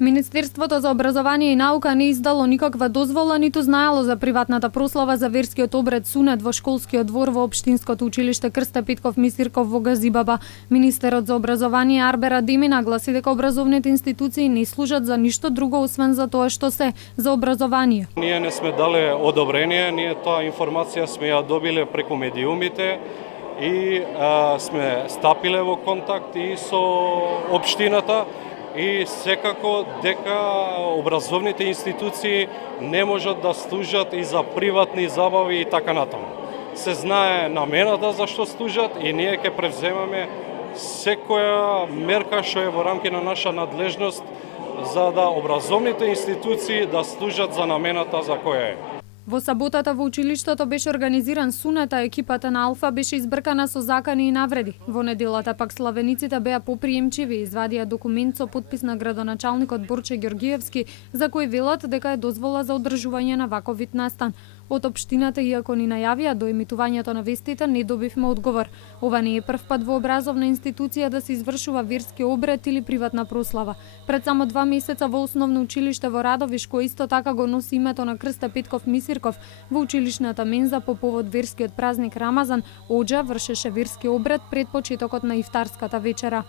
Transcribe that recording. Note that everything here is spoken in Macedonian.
Министерството за образование и наука не издало никаква дозвола, ниту знаело за приватната прослава за верскиот обред Сунет во школскиот двор во општинското училиште Крста Петков Мисирков во Газибаба. Министерот за образование Арбер Адеми нагласи дека образовните институции не служат за ништо друго освен за тоа што се за образование. Ние не сме дале одобрение, ние тоа информација сме ја добиле преку медиумите и сме стапиле во контакт и со општината. И секако дека образовните институции не можат да служат и за приватни забави и така натаму. Се знае намената за што служат и ние ќе превземаме секоја мерка што е во рамки на наша надлежност за да образовните институции да служат за намената за која е. Во саботата во училиштето беше организиран сунет, а екипата на Алфа беше избркана со закани и навреди. Во неделата пак славениците беа поприемчиви и извадија документ со подпис на градоначалникот Борче Ѓоргиевски, за кој велат дека е дозвола за одржување на ваков вид настан. Од општината, иако ни најавија до емитувањето на вестите, не добивме одговор. Ова не е прв пат во образовна институција да се извршува верски обред или приватна прослава. Пред само 2 месеца во основно училиште во Радовиш, кој исто така го носи името на Крста Петков Мисирков, во училишната менза по повод верскиот празник Рамазан, Оџа вршеше верски обред пред почетокот на ифтарската вечера.